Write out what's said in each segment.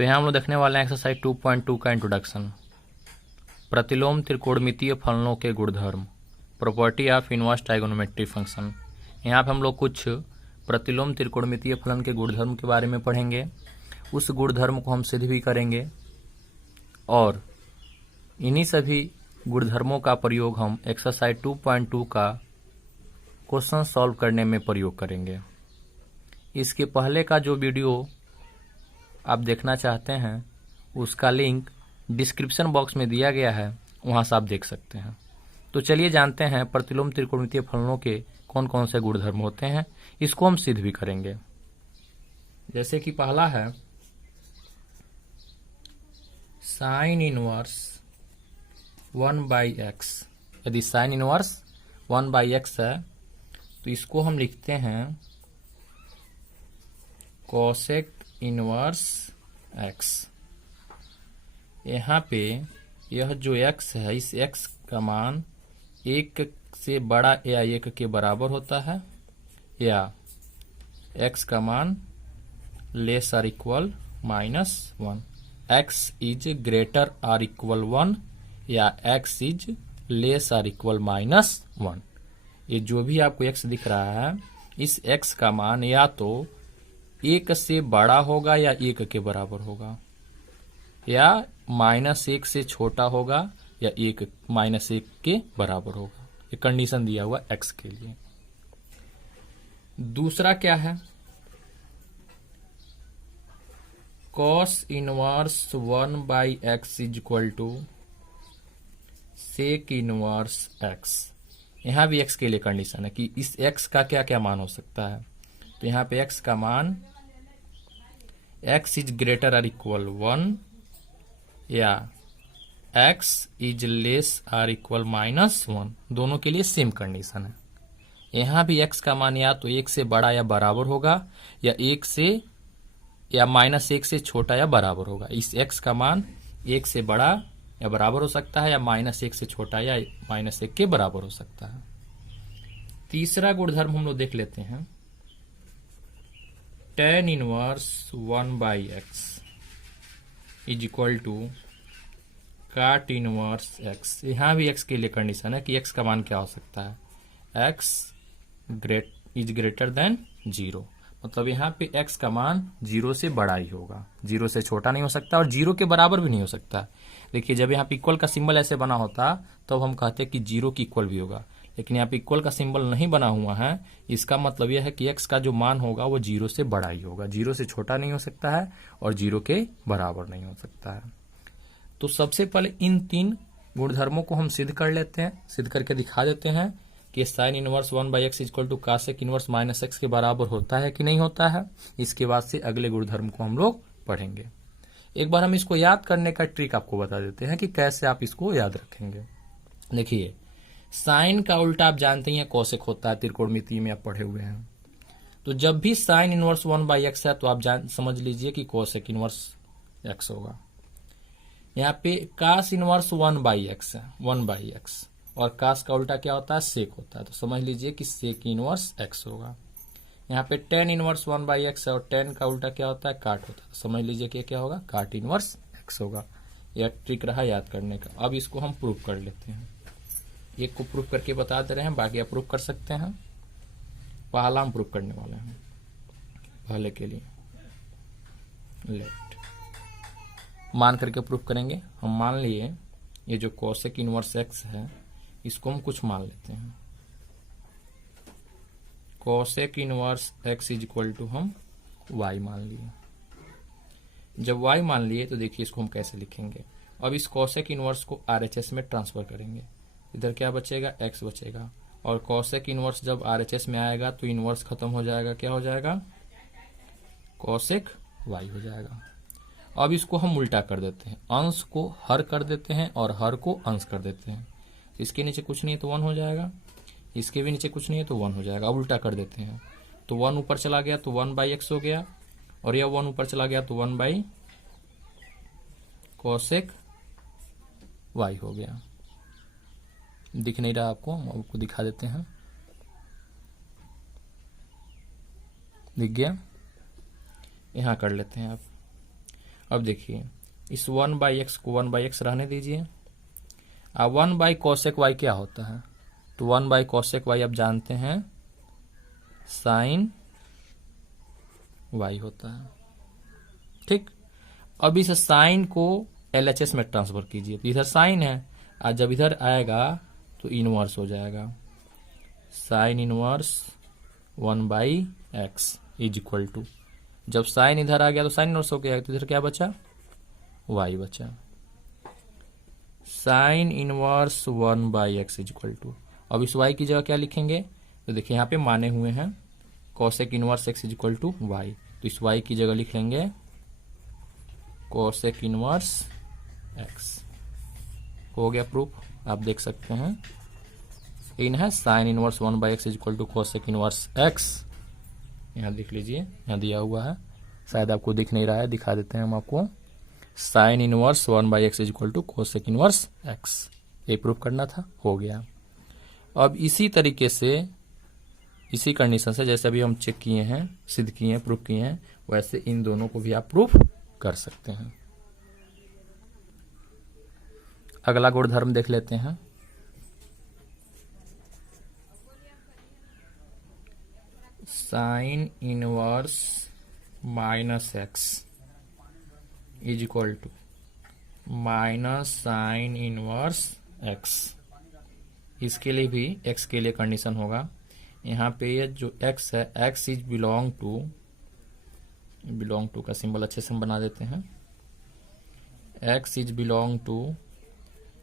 तो यहाँ हम लोग देखने वाले हैं एक्सरसाइज 2.2 का इंट्रोडक्शन। प्रतिलोम त्रिकोणमितीय फलनों के गुणधर्म, property of inverse trigonometric function. यहाँ पे हम लोग कुछ प्रतिलोम त्रिकोणमितीय फलन के गुणधर्म के बारे में पढ़ेंगे। उस गुणधर्म को हम सिद्ध भी करेंगे और इन्हीं सभी गुणधर्मों का प्रयोग हम एक्सरसाइज 2.2 का क्वेश्चन सॉल्व करने में प्रयोग करेंगे। इसके पहले का जो वीडियो आप देखना चाहते हैं उसका लिंक डिस्क्रिप्शन बॉक्स में दिया गया है, वहां से आप देख सकते हैं। तो चलिए जानते हैं प्रतिलोम त्रिकोणमितीय फलनों के कौन कौन से गुणधर्म होते हैं। इसको हम सिद्ध भी करेंगे। जैसे कि पहला है साइन इनवर्स 1/x। यदि साइन इनवर्स 1/x है तो इसको हम लिखते हैं कोसेक इनवर्स x। यहाँ पे यह जो x है, इस x का मान 1 से बड़ा या 1 के बराबर होता है, या x का मान less or equal -1। x is greater or equal 1 या x is less or equal -1। ये जो भी आपको x दिख रहा है, इस x का मान या तो 1 से बड़ा होगा या 1 के बराबर होगा, या -1 से छोटा होगा या -1 के बराबर होगा। ये कंडीशन दिया हुआ x के लिए। दूसरा क्या है, cos inverse 1/x is equal to sec inverse x। यहां भी x के लिए कंडीशन है कि इस x का क्या क्या मान हो सकता है। तो यहाँ पे x का मान x is greater or equal 1 या x is less or equal -1। दोनों के लिए सेम कंडीशन है। यहाँ भी x का मान या तो 1 से बड़ा या बराबर होगा, या 1 से या -1 से छोटा या बराबर होगा। इस x का मान 1 से बड़ा या बराबर हो सकता है, या -1 से छोटा या -1 के बराबर हो सकता है। तीसरा गुणधर्म हम लोग देख लेते हैं, tan inverse 1/x is equal to cot inverse x। यहाँ भी x के लिए कंडीशन है कि x का मान क्या हो सकता है, x इज ग्रेटर देन 0। मतलब यहाँ पे x का मान 0 से बड़ा ही होगा, 0 से छोटा नहीं हो सकता और 0 के बराबर भी नहीं हो सकता। देखिए, जब यहाँ पे इक्वल का सिंबल ऐसे बना होता तो हम कहते कि 0 की इक्वल भी होगा, लेकिन यहाँ पे इक्वल का सिंबल नहीं बना हुआ है। इसका मतलब यह है कि x का जो मान होगा वो 0 से बड़ा ही होगा, 0 से छोटा नहीं हो सकता है और 0 के बराबर नहीं हो सकता है। तो सबसे पहले इन 3 गुणधर्मों को हम सिद्ध कर लेते हैं, सिद्ध करके दिखा देते हैं कि sine inverse 1/x equal to cosec inverse -x के बराबर होता है कि नहीं होता है। इसके बाद से अगले गुणधर्म को हम लोग पढ़ेंगे। एक बार हम इसको याद करने का ट्रिक आपको बता देते हैं कि कैसे आप इसको याद रखेंगे। देखिए, साइन का उल्टा आप जानते हैं कोसेक होता है, त्रिकोणमितीय में आप पढ़े हुए हैं। तो जब भी साइन इनवर्स 1/x है तो आप समझ लीजिए कि कोसेक इनवर्स x होगा। यहाँ पे कास इनवर्स 1/x है, 1/x, और कास का उल्टा क्या होता है, सेक होता है। तो समझ लीजिए कि सेक इनवर्स x होगा। यहाँ पे tan इनवर्स 1/x है और tan का उल्टा क्या होता है, काट होता है। तो समझ लीजिए कि क्या होगा, काट इनवर्स x होगा। यह ट्रिक रहा याद करने का। अब इसको हम प्रूफ कर लेते हैं। एक को प्रूफ करके बता दे रहे हैं, बाकी आप प्रूफ कर सकते हैं। पहला हम प्रूफ करने वाले हैं, पहले के लिए लेट मान करके प्रूफ करेंगे। हम मान लिए ये जो कोसेक इनवर्स x है, इसको हम कुछ मान लेते हैं। Cosec inverse x is equal to हम y मान लिए। जब y मान लिए तो देखिए इसको हम कैसे लिखेंगे। अब इस कोसेक इनवर्स को RHS में ट्रांसफर करेंगे। इधर क्या बचेगा, x बचेगा, और कोसेक इनवर्स जब RHS में आएगा तो इनवर्स खत्म हो जाएगा, क्या हो जाएगा, कोसेक y हो जाएगा। अब इसको हम उल्टा कर देते हैं, अंश को हर कर देते हैं और हर को अंश कर देते हैं। इसके नीचे कुछ नहीं है तो 1 हो जाएगा, इसके भी नीचे कुछ नहीं है तो 1 हो जाएगा। अब उल्टा कर देते हैं तो 1 ऊपर चला गया तो 1/x हो गया, और यह 1 ऊपर चला गया तो 1 कोसेक y हो गया। दिख नहीं रहा आपको, हम आपको दिखा देते हैं। दिख गया, यहाँ कर लेते हैं आप। अब देखिए इस 1/x को 1/x रहने दीजिए। अब 1/cosec y क्या होता है? तो 1/cosec y आप जानते हैं साइन y होता है। ठीक, अब इस साइन को LHS में ट्रांसफर कीजिए। तो इधर साइन है, और जब इधर आएगा तो इनवर्स हो जाएगा। Sine inverse 1/x is equal to, जब साइन इधर आ गया तो साइन इनवर्स हो गया, तो इधर क्या बचा? y बचा। Sine inverse 1/x is equal to, अब इस y की जगह क्या लिखेंगे? तो देखिए यहाँ पे माने हुए हैं cosec inverse x is equal to y, तो इस y की जगह लिख लेंगे कोसेक इनवर्स x। हो गया प्रूफ, आप देख सकते हैं। इन है sine inverse 1/x is equal to cosec inverse x। यहाँ देख लीजिए, यहाँ दिया हुआ है, शायद आपको दिख नहीं रहा है, दिखा देते हैं हम आपको। Sine inverse 1/x is equal to cosec inverse x, ये प्रूफ करना था, हो गया। अब इसी तरीके से, इसी कंडीशन से जैसे अभी हम चेक किए हैं, सिद्ध किए हैं, प्रूफ किए हैं, वैसे इन दोनों को भी आप प्रूफ कर सकते हैं। अगला गुणधर्म देख लेते हैं। Sine inverse -x is equal to minus sine inverse x। इसके लिए भी x के लिए कंडीशन होगा, यहाँ पे ये जो x है, x इज बिलोंग टू का सिंबल अच्छे से हम बना देते हैं। x is belong to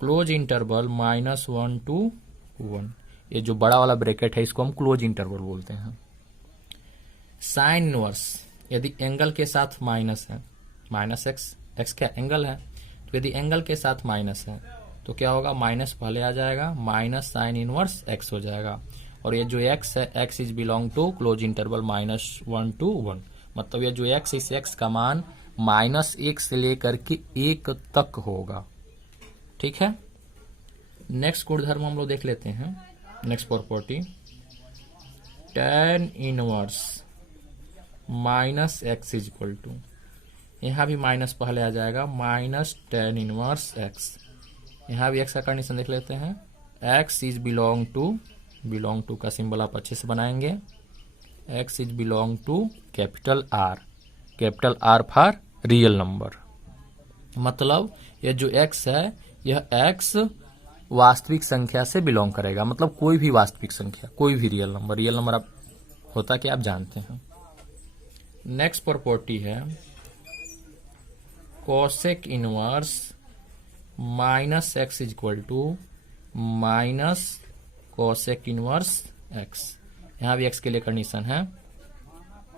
close interval -1 to 1। ये जो बड़ा वाला ब्रैकेट है इसको हम क्लोज इंटरवल बोलते हैं। साइन इनवर्स यदि एंगल के साथ माइनस है, माइनस x क्या एंगल है, तो यदि एंगल के साथ माइनस है तो क्या होगा? माइनस पहले आ जाएगा, माइनस साइन इनवर्स x हो जाएगा। और ये जो x है, x is belong to close interval -1 to 1, मतलब ये जो x, इस x का मान -1 से लेकर के 1 तक होगा। ठीक है, नेक्स्ट गुणधर्म हम लोग देख लेते हैं। Next property, tan inverse -x is equal to, यहाँ भी माइनस पहले आ जाएगा, माइनस tan इनवर्स x। यहाँ भी x का कंडीशन देख लेते हैं। x इज बिलोंग टू का सिंबल आप अच्छे से बनाएंगे। x is belong to capital R for real number, मतलब यह जो x है, यह x वास्तविक संख्या से बिलोंग करेगा, मतलब कोई भी वास्तविक संख्या, कोई भी रियल नंबर आप होता कि आप जानते हैं। नेक्स्ट प्रॉपर्टी है cosec inverse -x is equal to minus cosec inverse x। यहाँ भी x के लिए कंडीशन है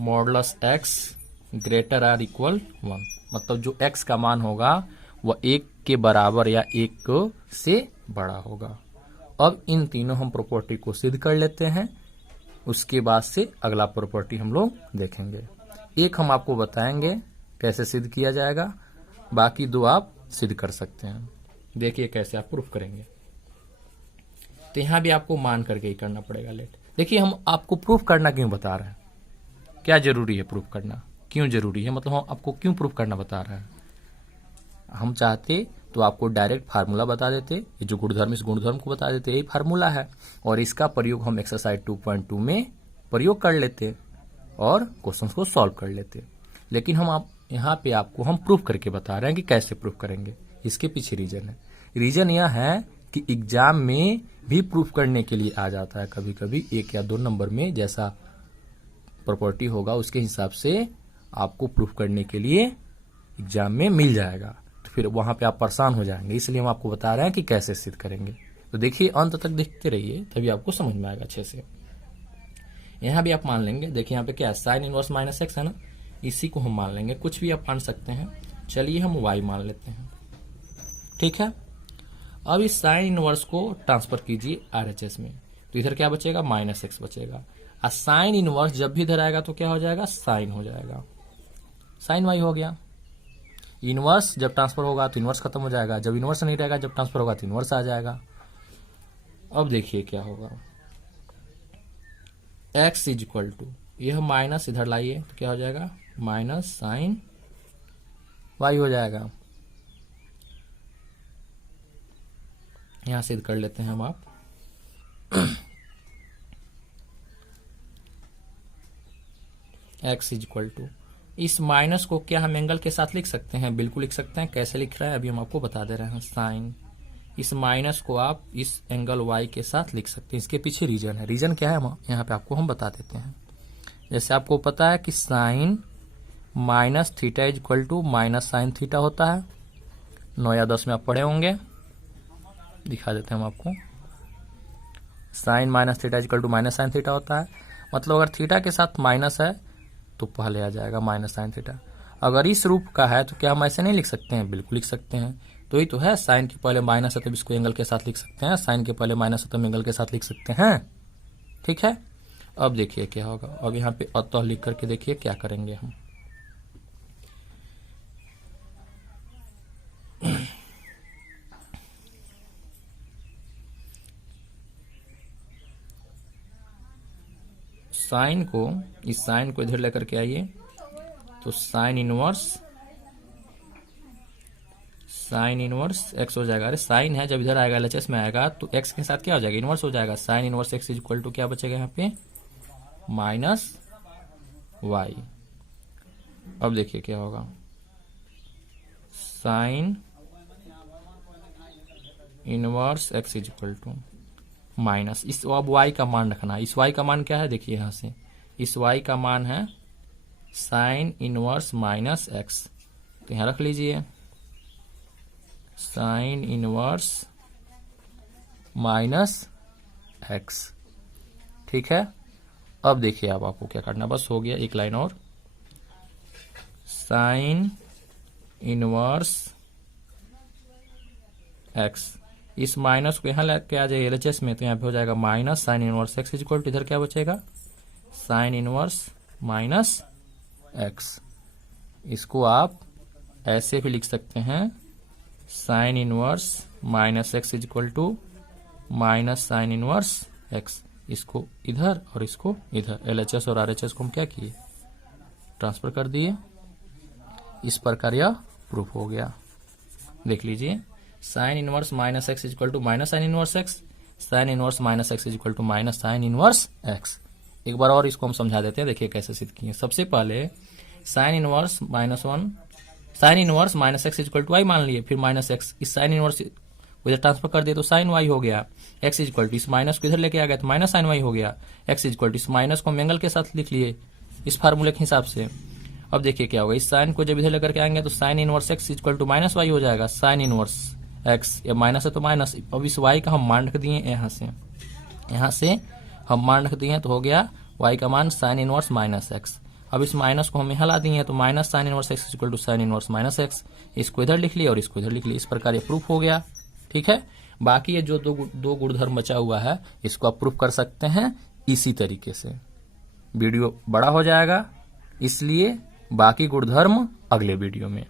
modulus x greater or equal 1, मतलब जो x का मान होगा वह 1 के बराबर या 1 से बड़ा होगा। अब इन तीनों हम प्रॉपर्टी को सिद्ध कर लेते हैं, उसके बाद से अगला प्रॉपर्टी हम लोग देखेंगे। एक हम आपको बताएंगे कैसे सिद्ध किया जाएगा, बाकी दो आप सिद्ध कर सकते हैं। देखिए कैसे आप प्रूफ करेंगे। तो यहाँ भी आपको मान करके ही करना पड़ेगा लेट। देखिए हम आपको प्रूफ करना क्यों बता रहे हैं, क्या जरूरी है प्रूफ करना, क्यों जरूरी है, मतलब हम आपको क्यों प्रूफ करना बता रहे हैं। हम चाहते तो आपको डायरेक्ट फार्मूला बता देते, ये जो गुणधर्म, इस गुणधर्म को बता देते, यही फार्मूला है, और इसका प्रयोग हम एक्सरसाइज 2.2 में प्रयोग कर लेते और क्वेश्चंस को सॉल्व कर लेते। लेकिन हम आप यहाँ पे आपको हम प्रूफ करके बता रहे हैं कि कैसे प्रूफ करेंगे। इसके पीछे रीजन है, रीजन यह है कि एग्जाम में भी प्रूफ करने के लिए आ जाता है, कभी कभी 1 या 2 नंबर में जैसा प्रॉपर्टी होगा उसके हिसाब से आपको प्रूफ करने के लिए एग्जाम में मिल जाएगा, तो फिर वहां पे आप परेशान हो जाएंगे। इसलिए हम आपको बता रहे हैं कि कैसे सिद्ध करेंगे। तो देखिए अंत तक देखते रहिए, तभी आपको समझ में आएगा अच्छे से। यहाँ भी आप मान लेंगे, देखिए यहाँ पे क्या है, साइन इनवर्स -x है ना, इसी को हम मान लेंगे, कुछ भी आप मान सकते हैं। चलिए हम y मान लेते हैं, ठीक है। अब इस साइन इनवर्स को ट्रांसफर कीजिए RHS में, तो इधर क्या बचेगा, -x बचेगा। और साइन इनवर्स जब भी इधर आएगा तो क्या हो जाएगा, साइन हो जाएगा, साइन y हो गया। इनवर्स जब ट्रांसफर होगा तो इनवर्स खत्म हो जाएगा, जब इनवर्स नहीं रहेगा, जब ट्रांसफर होगा तो इनवर्स आ जाएगा। अब देखिए क्या होगा, x इज इक्वल टू, यह माइनस इधर लाइए तो क्या हो जाएगा, माइनस साइन y हो जाएगा। यहां सिद्ध कर लेते हैं हम आप। x इज इक्वल टू, इस माइनस को क्या हम एंगल के साथ लिख सकते हैं? बिल्कुल लिख सकते हैं। कैसे लिख रहे हैं अभी हम आपको बता दे रहे हैं। साइन, इस माइनस को आप इस एंगल y के साथ लिख सकते हैं। इसके पीछे रीजन है। रीजन क्या है हम यहाँ पे आपको हम बता देते हैं। जैसे आपको पता है कि sine minus theta is equal to minus sine theta होता है। 9 या 10 में आप पढ़े होंगे। दिखा देते हैं हम आपको। Sine minus theta is equal to minus sine theta होता है। मतलब अगर थीटा के साथ माइनस है तो पहले आ जाएगा माइनस साइन थीटा। अगर इस रूप का है तो क्या हम ऐसे नहीं लिख सकते हैं? बिल्कुल लिख सकते हैं। तो ही तो है, साइन के पहले माइनस है तो इसको एंगल के साथ लिख सकते हैं, साइन के पहले माइनस है तो एंगल के साथ लिख सकते हैं। ठीक है। अब देखिए क्या होगा। अब यहाँ पे अतः लिख करके देखिए क्या करेंगे हम। साइन को, इस साइन को इधर लेकर के आइए तो साइन इनवर्स एक्स हो जाएगा। अरे साइन है, जब इधर आएगा एलएचएस में आएगा तो एक्स के साथ क्या हो जाएगा? इनवर्स हो जाएगा। Sine inverse x is equal to क्या बचेगा यहाँ पे? Minus y. अब देखिए क्या होगा। Sine inverse x is equal to minus, इस अब y का मान रखना। इस y का मान क्या है? देखिए यहां से इस y का मान है साइन इनवर्स माइनस एक्स। तो यहां रख लीजिए साइन इनवर्स माइनस एक्स। ठीक है। अब देखिए अब आपको क्या करना, बस हो गया, एक लाइन और। साइन इनवर्स एक्स, इस माइनस को यहां लेके आ जाइए एलएचएस में तो यहां पे हो जाएगा minus sine inverse x is equal to, इधर क्या बचेगा? Sine inverse minus x. इसको आप ऐसे भी लिख सकते हैं, sine inverse minus x is equal to minus sine inverse x. इसको इधर और इसको इधर, एलएचएस और आरएचएस को हम क्या किए? ट्रांसफर कर दिए। इस प्रकार यह प्रूफ हो गया। देख लीजिए, sine inverse minus x is equal to minus sine inverse x, sine inverse minus x is equal to minus sine inverse x. एक बार और इसको हम समझा देते हैं, देखिए कैसे सिद्ध किए। सबसे पहले sine inverse -1, sine inverse minus x is equal to y मान लिए, फिर माइनस एक्स, इस साइन इनवर्स इधर ट्रांसफर कर दिए तो साइन वाई हो गया। एक्स इज इक्वल टू, इस माइनस को इधर लेके आ गया तो माइनस साइन वाई हो गया। एक्स इज इक्वल टू, इस माइनस को हम एंगल के साथ लिख लिए इस फार्मूले के हिसाब से। अब देखिए क्या होगा, इस साइन को जब इधर लेकर के आएंगे तो sine inverse x is equal to minus y हो जाएगा। साइन इनवर्स एक्स, या माइनस है तो माइनस। अब इस y का हम मान रख दिए यहाँ से हम मान रख दिए तो हो गया y का मान साइन इनवर्स माइनस एक्स। अब इस माइनस को हम यहाँ ला दिए तो minus sine inverse x equal to sine inverse minus x. इसको इधर लिख लिया और इसको इधर लिख लिया। इस प्रकार ये प्रूफ हो गया। ठीक है। बाकी ये जो दो गुणधर्म बचा हुआ है इसको आप प्रूफ कर सकते हैं इसी तरीके से। वीडियो बड़ा हो जाएगा, इसलिए बाकी गुणधर्म अगले वीडियो में।